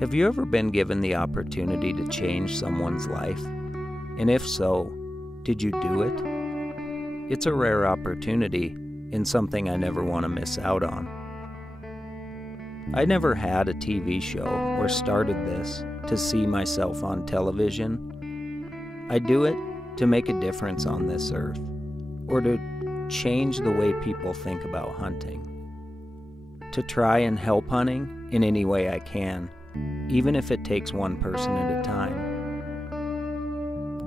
Have you ever been given the opportunity to change someone's life? And if so, did you do it? It's a rare opportunity and something I never want to miss out on. I never had a TV show or started this to see myself on television. I do it to make a difference on this earth, or to change the way people think about hunting. To try and help hunting in any way I can, even if it takes one person at a time.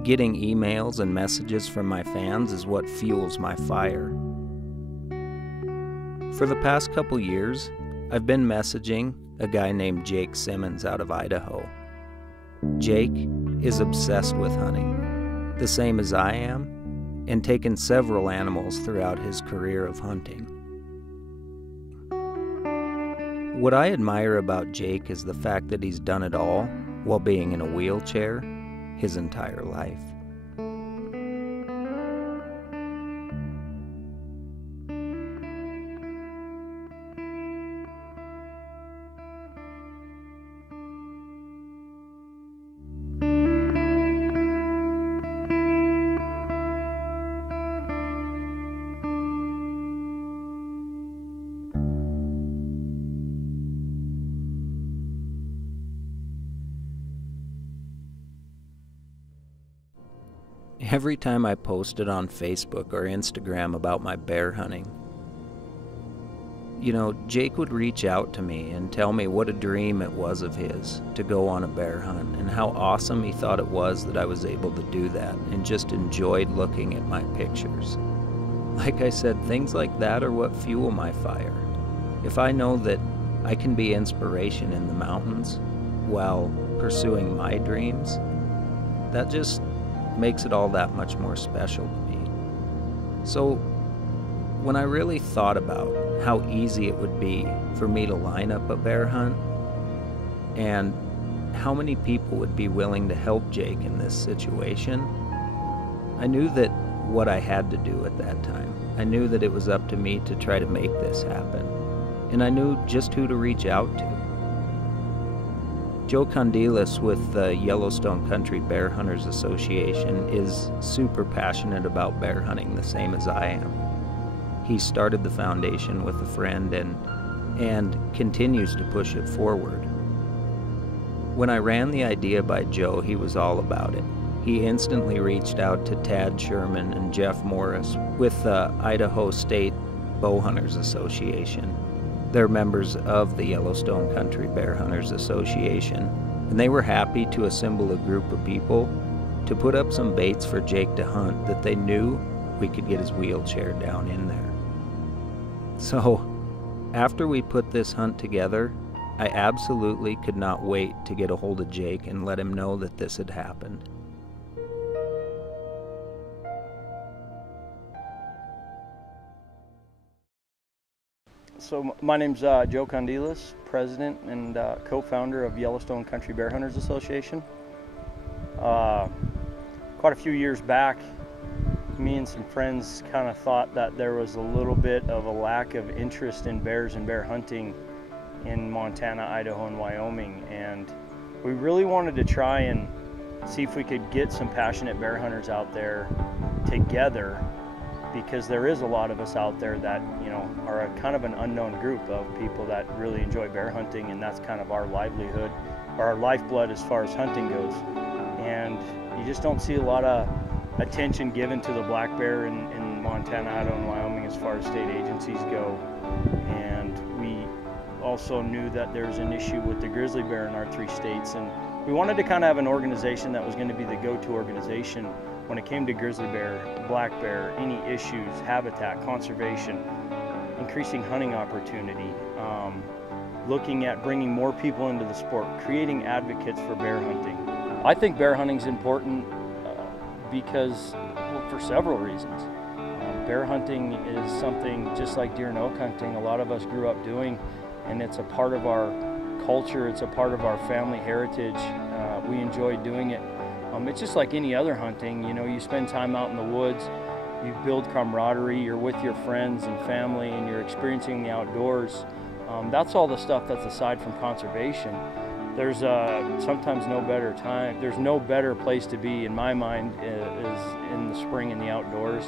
Getting emails and messages from my fans is what fuels my fire. For the past couple years, I've been messaging a guy named Jake Simmons out of Idaho. Jake is obsessed with hunting, the same as I am, and taken several animals throughout his career of hunting. What I admire about Jake is the fact that he's done it all while being in a wheelchair his entire life. Every time I posted on Facebook or Instagram about my bear hunting, Jake would reach out to me and tell me what a dream it was of his to go on a bear hunt and how awesome he thought it was that I was able to do that, and just enjoyed looking at my pictures. Like I said, things like that are what fuel my fire. If I know that I can be inspiration in the mountains while pursuing my dreams, that just makes it all that much more special to me. So when I really thought about how easy it would be for me to line up a bear hunt and how many people would be willing to help Jake in this situation, I knew that what I had to do at that time. I knew that it was up to me to try to make this happen, and I knew just who to reach out to. Joe Condilis with the Yellowstone Country Bear Hunters Association is super passionate about bear hunting, the same as I am. He started the foundation with a friend and continues to push it forward. When I ran the idea by Joe, he was all about it. He instantly reached out to Tad Sherman and Jeff Morris with the Idaho State Bow Hunters Association. They're members of the Yellowstone Country Bear Hunters Association, and they were happy to assemble a group of people to put up some baits for Jake to hunt that they knew we could get his wheelchair down in there. So, after we put this hunt together, I absolutely could not wait to get a hold of Jake and let him know that this had happened. So my name's Joe Condilis, president and co-founder of Yellowstone Country Bear Hunters Association. Quite a few years back, me and some friends kind of thought that there was a little bit of a lack of interest in bears and bear hunting in Montana, Idaho, and Wyoming, and we really wanted to try and see if we could get some passionate bear hunters out there together, because there is a lot of us out there that are a kind of an unknown group of people that really enjoy bear hunting, and that's kind of our livelihood, or our lifeblood as far as hunting goes. And you just don't see a lot of attention given to the black bear in Montana, Idaho, and Wyoming as far as state agencies go. And we also knew that there's an issue with the grizzly bear in our 3 states, and we wanted to kind of have an organization that was going to be the go-to organization when it came to grizzly bear, black bear, any issues, habitat, conservation, increasing hunting opportunity, looking at bringing more people into the sport, creating advocates for bear hunting. I think bear hunting is important because, well, for several reasons. Bear hunting is something just like deer and elk hunting a lot of us grew up doing, and it's a part of our culture, it's a part of our family heritage. We enjoy doing it. It's just like any other hunting, you spend time out in the woods, you build camaraderie, you're with your friends and family, and you're experiencing the outdoors. That's all the stuff that's aside from conservation. there's sometimes no better time. There's no better place to be, in my mind, is in the spring in the outdoors.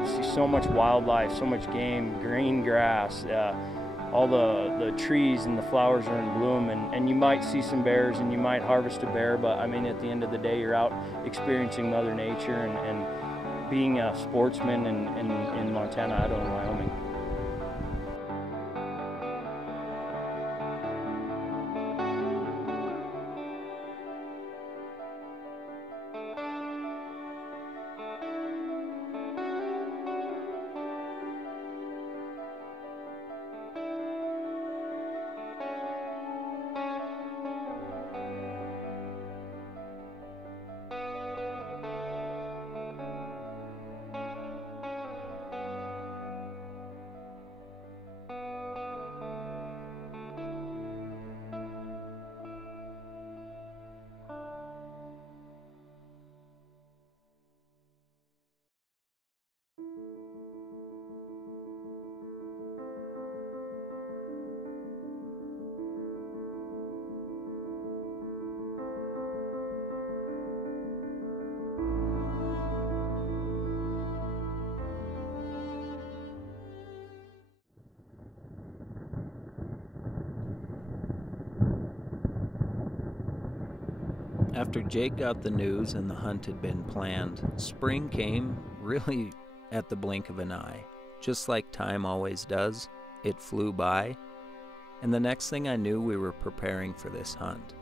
You see so much wildlife, so much game, green grass, all the trees and the flowers are in bloom, and you might see some bears and you might harvest a bear, but I mean, at the end of the day, you're out experiencing Mother Nature and being a sportsman in Montana, Idaho, and Wyoming. After Jake got the news and the hunt had been planned, spring came really at the blink of an eye. Just like time always does, it flew by, and the next thing I knew, we were preparing for this hunt.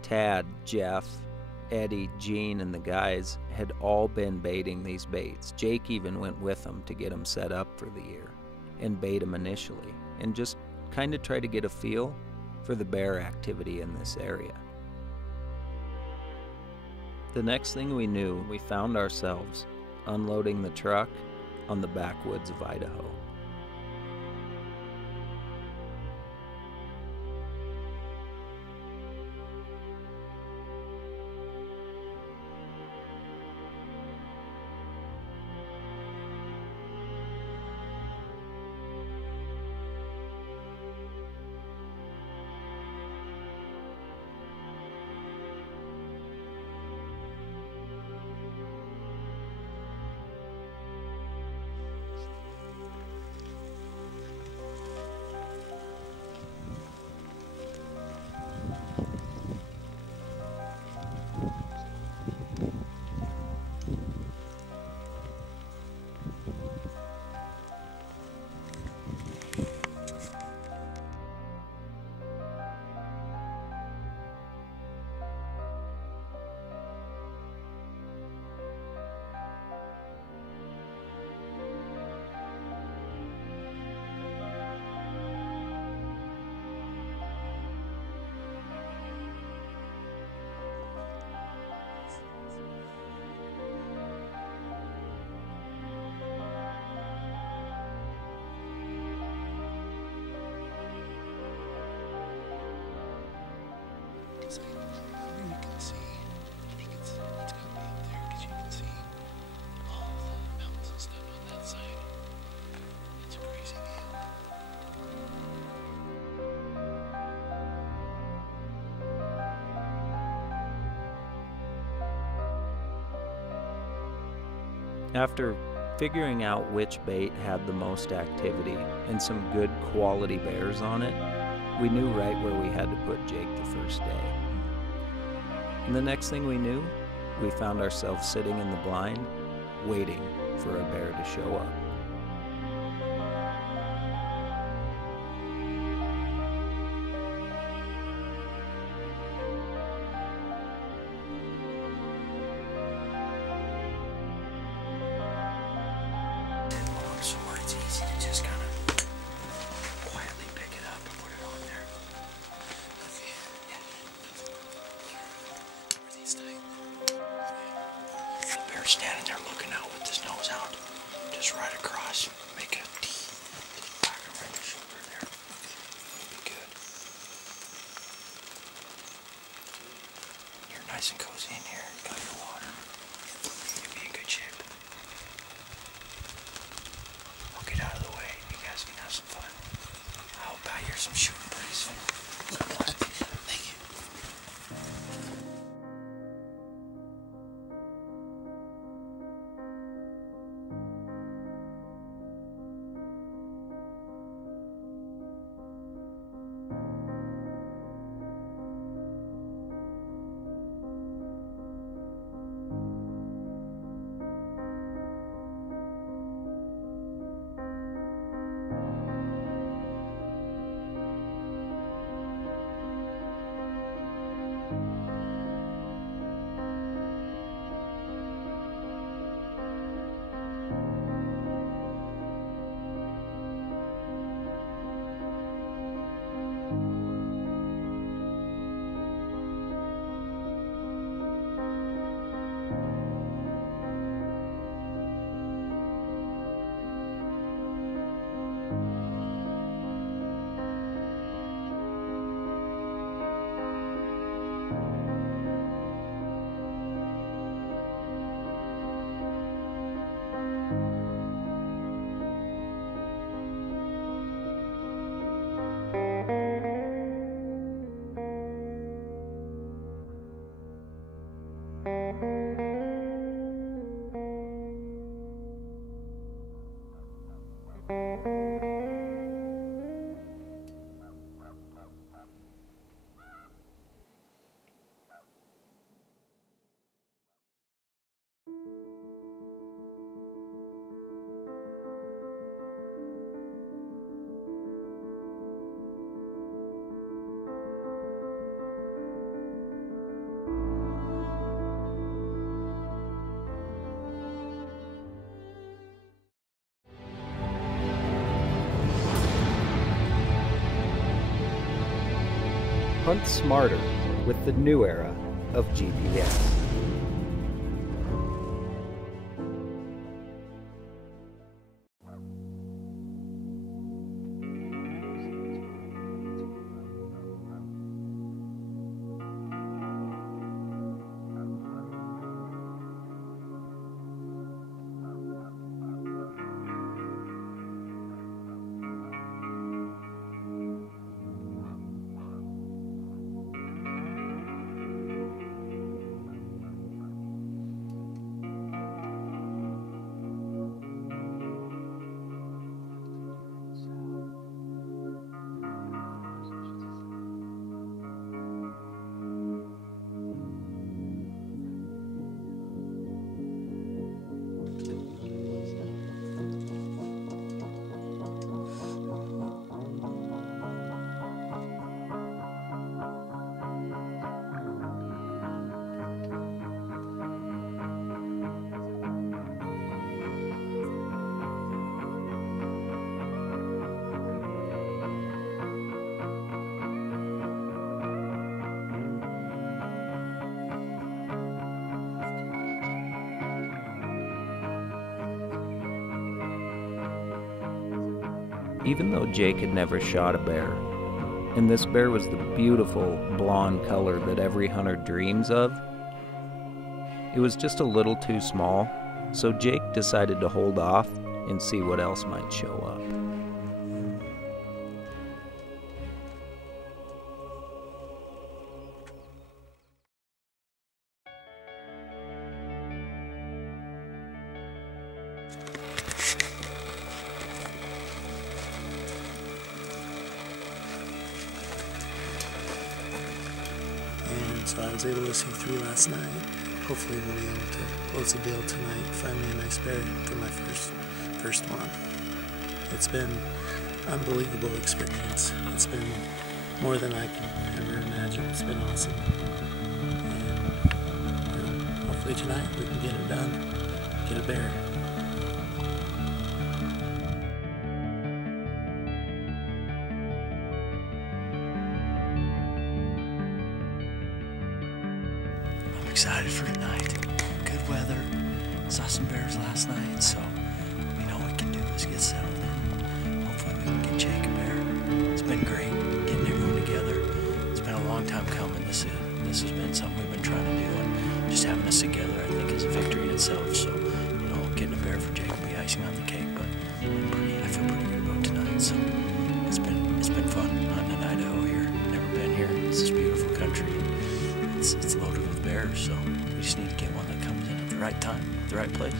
Tad, Jeff, Eddie, Gene, and the guys had all been baiting these baits. Jake even went with them to get them set up for the year and bait them initially and just kind of try to get a feel for the bear activity in this area. The next thing we knew, we found ourselves unloading the truck on the backwoods of Idaho. You can see, I think it's got to be up there because you can see all the mountains and stuff on that side. It's a crazy view. After figuring out which bait had the most activity and some good quality bears on it, we knew right where we had to put Jake the first day. And the next thing we knew, we found ourselves sitting in the blind, waiting for a bear to show up. So where it's easy to just kind of quietly pick it up and put it on there. Okay, yeah. Where these tight. Okay. The bear's standing there looking out with his nose out. Just right across. Make a T. Back him right in the shoulder there. You'll be good. You're nice and cozy in here. Got your water. You'll be in good shape. Get out of the way, you guys can have some fun. I'll buy you some shooting pretty soon. Hunt smarter with the new era of GPS. Even though Jake had never shot a bear, and this bear was the beautiful blonde color that every hunter dreams of, it was just a little too small, so Jake decided to hold off and see what else might show up. So I was able to see 3 last night. Hopefully we'll be able to close the deal tonight, find me a nice bear for my first one. It's been an unbelievable experience. It's been more than I can ever imagine. It's been awesome. And hopefully tonight we can get it done, get a bear. Excited for tonight. Good weather. Saw some bears last night, so we know what we can do is get settled in. Hopefully we can get Jake a bear. It's been great getting everyone together. It's been a long time coming. This has been something we've been trying to do, and just having us together I think is a victory in itself. So, you know, getting a bear for Jake will be icing on the cake, but I feel pretty good about tonight. So it's been fun hunting in Idaho here. Never been here. This is beautiful country. It's loaded with bears, so we just need to get one that comes in at the right time, at the right place.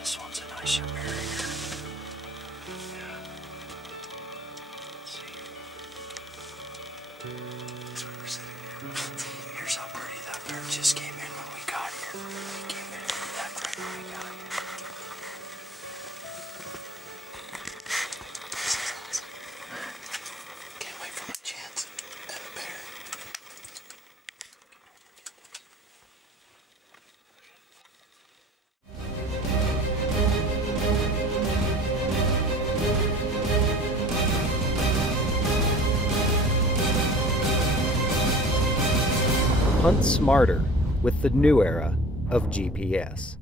This one's a nicer bear here. Yeah. Let's see. That's where we're sitting here. Here's how pretty that bear just came in when we got here. He came in that right when we got here. This is awesome. Can't wait for my chance at a bear. Hunt smarter with the new era of GPS.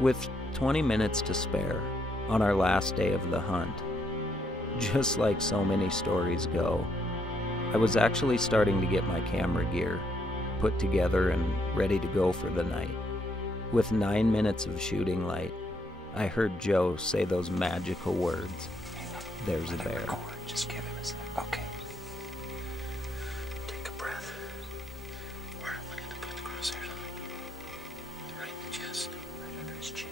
With 20 minutes to spare on our last day of the hunt, just like so many stories go, I was actually starting to get my camera gear put together and ready to go for the night. With 9 minutes of shooting light, I heard Joe say those magical words, "There's a bear." Just give him a sec. Okay. Take a breath. Where? Look at the put the crosshairs on it. Right in the chest. Right under his chin.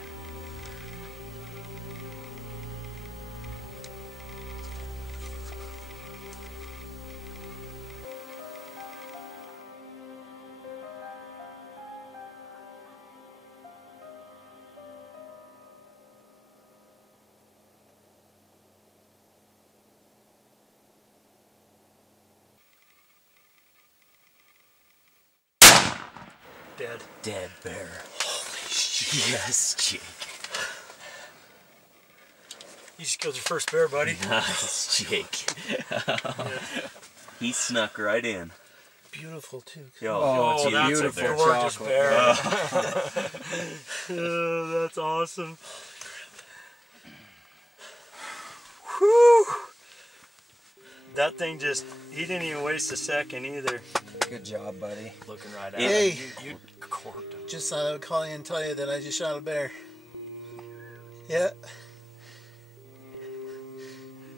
Dead. Dead bear. Holy shit. Yes, Jake. You just killed your first bear, buddy. Nice, Jake. He snuck right in. Beautiful too. Yo, Oh, that's beautiful. a gorgeous bear. Oh, that's awesome. Whew. That thing he didn't even waste a second either. Good job, buddy. Looking right at Hey. him. You corked him. Just thought I would call you and tell you that I just shot a bear. Yeah.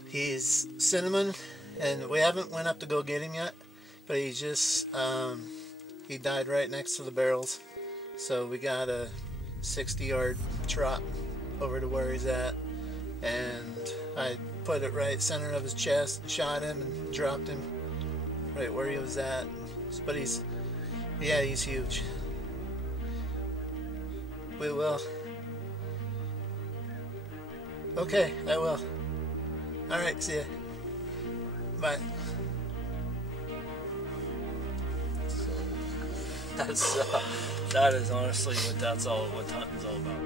He's cinnamon, and we haven't went up to go get him yet, but he just, he died right next to the barrels. So we got a 60-yard trot over to where he's at, and I put it right center of his chest, shot him, and dropped him right where he was at. But he's huge. We will. Okay, I will. Alright, see ya. Bye. That is honestly what hunting's all about.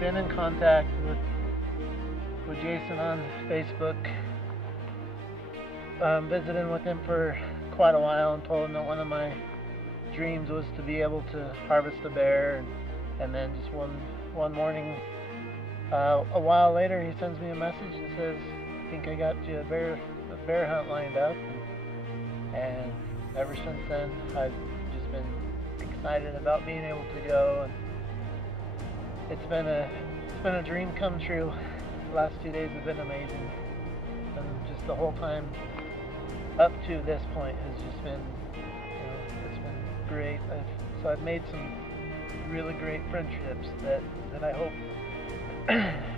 Been in contact with Jason on Facebook. Visiting with him for quite a while and told him that one of my dreams was to be able to harvest a bear, and then just one morning, a while later, he sends me a message and says, "I think I got you a bear hunt lined up," and ever since then I've just been excited about being able to go, and it's been a dream come true. The last 2 days have been amazing, and just the whole time up to this point has just been, it's been great. I've made some really great friendships that I hope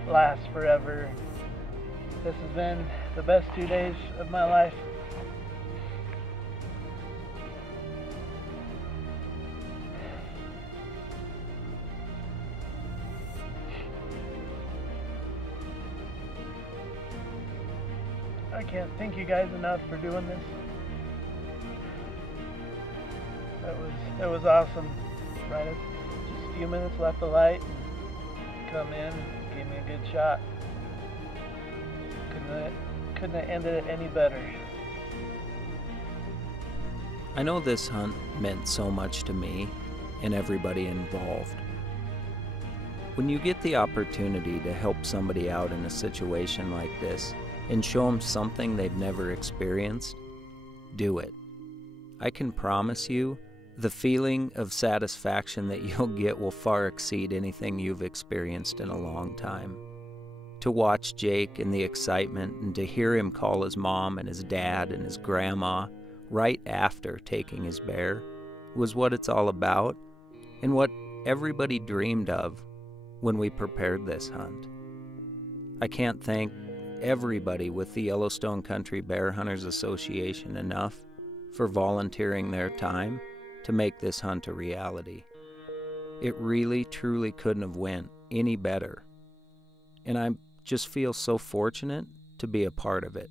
last forever. This has been the best 2 days of my life. I can't thank you guys enough for doing this. That was awesome. Right, just a few minutes left of light, and come in, and gave me a good shot. Couldn't have ended it any better. I know this hunt meant so much to me and everybody involved. When you get the opportunity to help somebody out in a situation like this and show them something they've never experienced, do it. I can promise you, the feeling of satisfaction that you'll get will far exceed anything you've experienced in a long time. To watch Jake and the excitement, and to hear him call his mom and his dad and his grandma right after taking his bear was what it's all about, and what everybody dreamed of when we prepared this hunt. I can't thank everybody with the Yellowstone Country Bear Hunters Association enough for volunteering their time to make this hunt a reality. It really, truly couldn't have went any better, and I just feel so fortunate to be a part of it.